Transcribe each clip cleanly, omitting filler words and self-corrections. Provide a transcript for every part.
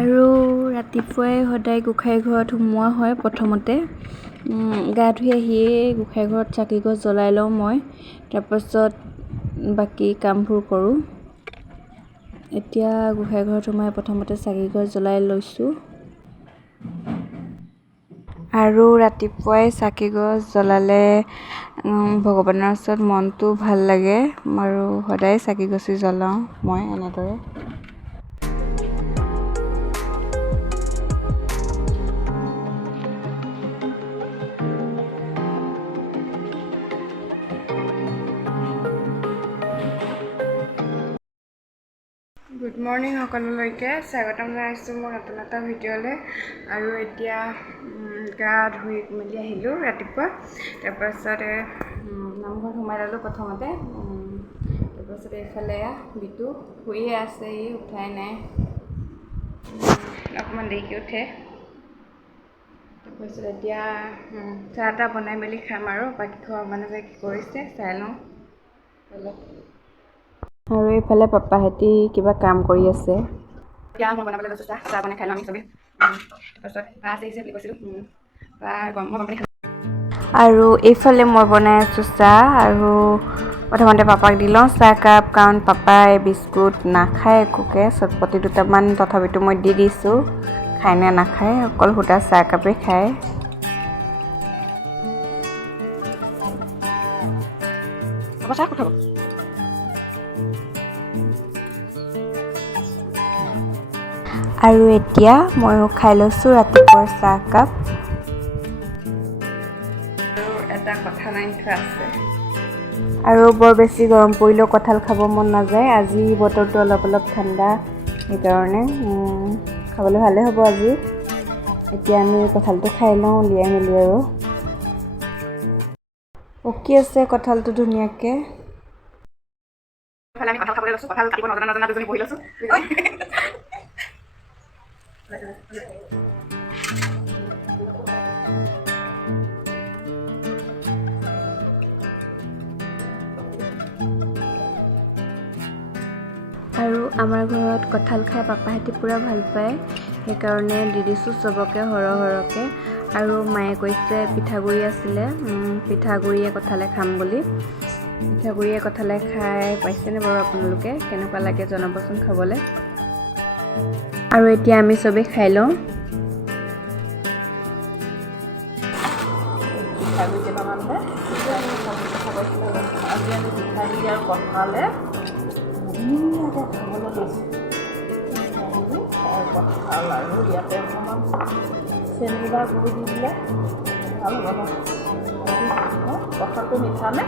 আৰু ৰাতিপুৱাই সদায় গোঁসাই ঘৰত সোমোৱা হয়। প্ৰথমতে গা ধুই আহিয়েই গোঁসাই ঘৰত চাকি গছ জ্বলাই লওঁ মই, তাৰপাছত বাকী কামবোৰ কৰোঁ। এতিয়া গোঁসাই ঘৰত সোমাই প্ৰথমতে চাকি গছ জ্বলাই লৈছোঁ। আৰু ৰাতিপুৱাই চাকি গছ জ্বলালে ভগৱানৰ ওচৰত মনটো ভাল লাগে, আৰু সদায় চাকি গছি জ্বলাওঁ মই এনেদৰে। গুড মৰ্ণিং সকলোলৈকে, স্বাগতম জনাইছোঁ মোৰ নতুন এটা ভিডিঅ'লৈ। আৰু এতিয়া গা ধুই মেলি আহিলোঁ ৰাতিপুৱা, তাৰপাছতে নামঘৰত সোমাই ল'লোঁ প্ৰথমতে। তাৰপাছতে এইফালে বিটু শুইয়ে আছে, উঠাই নাই, অকণমান দেৰিকৈ উঠে। তাৰপিছত এতিয়া চাহ তাহ বনাই মেলি খাম, আৰু বাকী ঘৰৰ মানুহে কি কৰিছে চাই লওঁ অলপ। আৰু এইফালে পাপাহঁতি কিবা কাম কৰি আছে। এতিয়া মই বনাবলৈ লৈছোঁ চাহ বনাই খাই লওঁ আমি চবেই। তাৰপাছত ভাত আহিছে বুলি কৈছিলোঁ, মই গৰম পানী খালোঁ। আৰু এইফালে মই বনাই আছোঁ চাহ, আৰু প্ৰথমতে পাপাক দি লওঁ চাহ কাপ, কাৰণ পাপাই বিস্কুট নাখায় একোকে, চটপটি দুটামান তথাপিতো মই দি দিছোঁ, খায় নে নাখায়, অকল সুদা চাহ কাপেই খায়। চাহ খাব। আৰু এতিয়া ময়ো খাই লৈছোঁ ৰাতিপুৱাৰ চাহকাপ। আৰু এটা কঁঠাল আনি থোৱা আছে, আৰু বৰ বেছি গৰম পৰিলেও কঁঠাল খাব মন নাযায়। আজি বতৰটো অলপ ঠাণ্ডা, সেইকাৰণে খাবলৈ ভালেই হ'ব আজি। এতিয়া আমি কঁঠালটো খাই লওঁ উলিয়াই মেলি, আৰু পকি আছে কঁঠালটো ধুনীয়াকৈ। আমি কঁঠাল খাবলৈ লৈছোঁ, কঁঠাল কাটিব নজনা দুজনী বহি লৈছোঁ। আৰু আমাৰ ঘৰত কঁঠাল খাই পাপাহঁতি পূৰা ভাল পায়, সেইকাৰণে দি দিছোঁ চবকে সৰহকৈ। আৰু মায়ে কৈছে পিঠাগুড়ি আছিলে, পিঠাগুড়িয়ে কঁঠালে খাম বুলি। পিঠাগুড়িয়ে কঁঠালে খাই পাইছেনে বাৰু আপোনালোকে? কেনেকুৱা লাগে জনাবচোন খাবলৈ। আৰু এতিয়া আমি চবেই খাই লওঁ। পিঠাগুড়ি কেইটামান যে আজি আমি পিঠাগুড়ি আৰু কঁঠালে ধুনীয়াকৈ খাবলৈ লৈছোঁ। কঁঠাল আৰু ইয়াতে অকণমান চেনি বা গুড় দি দিলে ভাল হ'ব ন? কঁঠালটো মিঠা নে?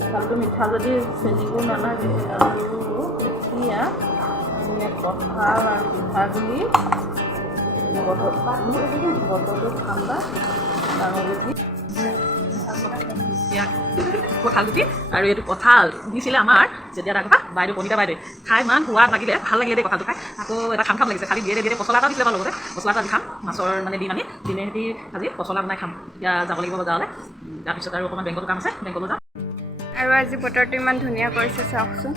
কঁঠালটো মিঠা যদি চেনি গুড় নালাগে, আৰু এতিয়া আমি ইয়াত কঁঠাল আৰু পিঠাগুড়ি, বতৰটো ঠাণ্ডা, ডাঙৰ গুটি, কঁঠাল গুটি, আৰু এইটো কঁঠাল দিছিলে আমাৰ যেতিয়া তাৰ কথা বাইদেউ কণিতা বাইদেউ খাই ইমান সোৱাদ লাগিলে, ভাল লাগিলে দেই কঁঠালটো খাই। আকৌ এটা খাম লাগিছে, খালি দিয়ে পচলা এটা দিছিলে বাৰু লগতে, পচলা এটা দি খাম, মাছৰ মানে দিম আনি দিনে সিহঁতি আজি পচলা বনাই খাম। এতিয়া যাব লাগিব বজাৰলৈ, তাৰপিছত আৰু অকণমান বেংকতো কাম আছে, বেংকতো যাম। আৰু আজি বতৰটো ইমান ধুনীয়া কৰিছে চাওকচোন।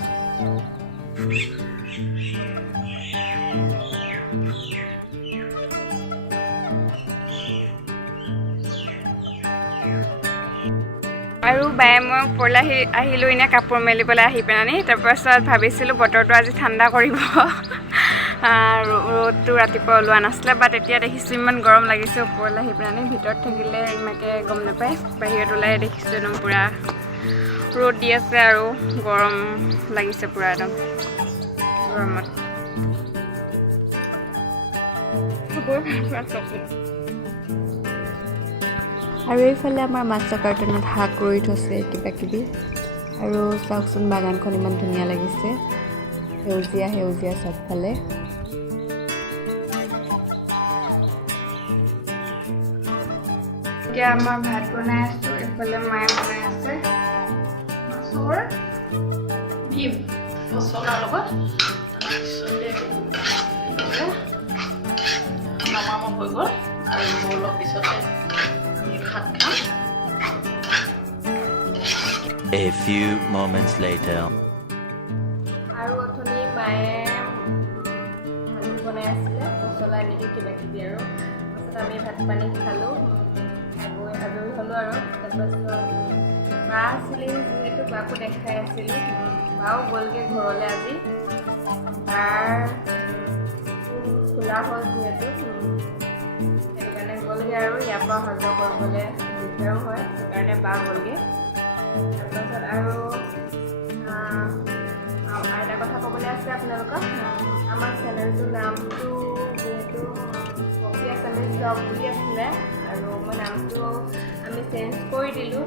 আৰু বায়ে মই ওপৰলৈ আহিলোঁ এনে কাপোৰ মেলিবলৈ আহি পেলানি। তাৰপাছত ভাবিছিলোঁ বতৰটো আজি ঠাণ্ডা কৰিব, ৰ'দটো ৰাতিপুৱা ওলোৱা নাছিলে, বাট এতিয়া দেখিছোঁ ইমান গৰম লাগিছে ওপৰলৈ আহি পেলানি। ভিতৰত থাকিলে ইমানকৈ গম নাপায়, বাহিৰত ওলাই দেখিছোঁ একদম পূৰা ৰ'দ দি আছে, আৰু গৰম লাগিছে পূৰা একদম গৰমত। আৰু এইফালে আমাৰ মাছৰ কাৰ্টনত শাক ৰুই থৈছে কিবা কিবি, আৰু চাওকচোন বাগানখন ইমান ধুনীয়া লাগিছে, সেউজীয়া সেউজীয়া চবফালে। এতিয়া আমাৰ ভাত বনাই আছোঁ, এইফালে মায়ে বনাই আছে। দিম মছলাৰ লগত তাৰপিছতে নমামক হৈ গ'ল আৰু অলপ পিছতে আমি ভাত খাম। A few moments later. আৰু অথনি মায়ে ভাজি বনাই আছিলে মছলা এনেকৈ কিবা কিবি আৰু তাৰপিছত আমি ভাত পানী খালোঁ খাই বৈ আজৰি হ'লোঁ আৰু তাৰপাছত বা আছিলে যিহেতু বাকো দেখাই আছিলোঁ বাও গ'লগৈ ঘৰলৈ আজি বাৰ খোলা হ'ল যিহেতু সেইটো কাৰণে গ'লগৈ আৰু ইয়াৰ পৰা অহা যোৱা কৰিবলৈ দিগদাৰো হয় সেইকাৰণে বা গ'লগৈ। তাৰপাছত আৰু এটা কথা ক'বলৈ আছে আপোনালোকক আমাৰ চেনেলটোৰ নামটো যিহেতু কপি আছামিজ ব্লগ বুলি আছিলে আৰু মই নামটো আমি চেঞ্জ কৰি দিলোঁ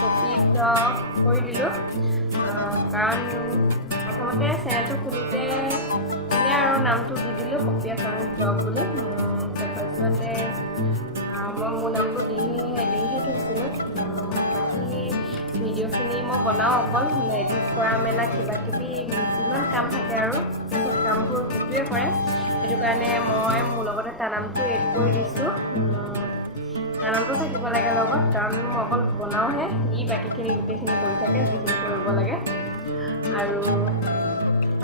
কপি ব্লগ কৰি দিলোঁ কাৰণ প্ৰথমতে চেনেলটো খুলিতে এনে আৰু নামটো দি দিলোঁ কপি আছামিজ ব্লগ বুলি তাৰপাছতে মই মোৰ নামটো দিহে থৈছিলোঁ। ভিডিঅ'খিনি মই বনাওঁ অকল এডিট কৰা মেলা কিবা কিবি যিমান কাম থাকে আৰু সেইবোৰ কামবোৰ সেইটোৱে কৰে সেইটো কাৰণে মই মোৰ লগতে তাৰ নামটো এড কৰি দিছোঁ। তাৰ নামটো থাকিব লাগে লগত কাৰণ মই অকল বনাওঁহে ই বাকীখিনি গোটেইখিনি কৰি থাকে যিখিনি কৰিব লাগে। আৰু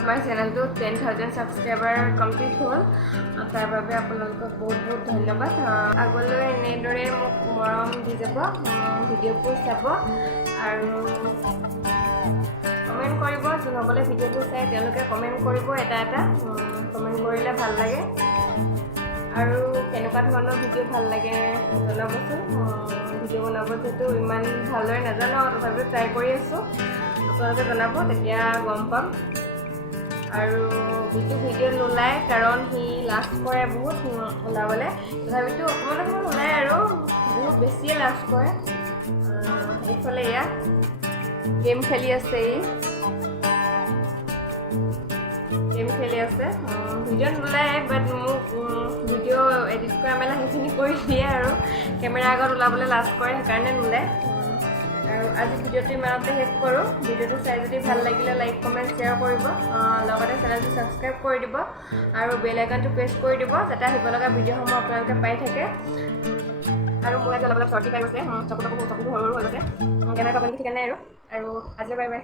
আমাৰ চেনেলটো 10,000 ছাবস্ক্ৰাইবাৰ কমপ্লিট হ'ল তাৰ বাবে আপোনালোকক বহুত বহুত ধন্যবাদ। আগলৈ এনেদৰে মোক মৰম দি যাব ভিডিঅ'বোৰ চাব আৰু কমেণ্ট কৰিব যোনসকলে ভিডিঅ'বোৰ চাই তেওঁলোকে কমেণ্ট কৰিব এটা কমেণ্ট কৰিলে ভাল লাগে আৰু কেনেকুৱা ধৰণৰ ভিডিঅ' ভাল লাগে জনাবচোন। ভিডিঅ' বনাব যিহেতু ইমান ভালদৰে নাজানো তথাপিও ট্ৰাই কৰি আছোঁ আপোনালোকে জনাব তেতিয়া গম পাম। আৰু ভিডিঅ' নোলায় কাৰণ সি লাজ কৰে বহুত ওলাবলৈ তথাপিতো অকণমান ওলায় আৰু বহুত বেছিয়ে লাজ কৰে। এইফালে এয়া গেম খেলি আছে ভিডিঅ' নোলায় বাট মোক ভিডিঅ' এডিট কৰা মেলা সেইখিনি কৰি দিয়ে আৰু কেমেৰা আগত ওলাবলৈ লাজ কৰে সেইকাৰণে নোলায়। আৰু আজি ভিডিঅ'টো ইমানতে শেষ কৰোঁ। ভিডিঅ'টো চাই যদি ভাল লাগিলে লাইক কমেণ্ট শ্বেয়াৰ কৰিব লগতে চেনেলটো ছাবস্ক্ৰাইব কৰি দিব আৰু বেল আইকনটো প্ৰেছ কৰি দিব যাতে আহিব লগা ভিডিঅ'সমূহ আপোনালোকে পাই থাকে। আৰু মোৰ আজি অলপ চৰ্দি পাই গৈছে চকুটো সৰু সৰু হৈ গৈছে কেনেকৈ পাবনি ঠিক নাই আৰু আজিলৈ বাই বাই।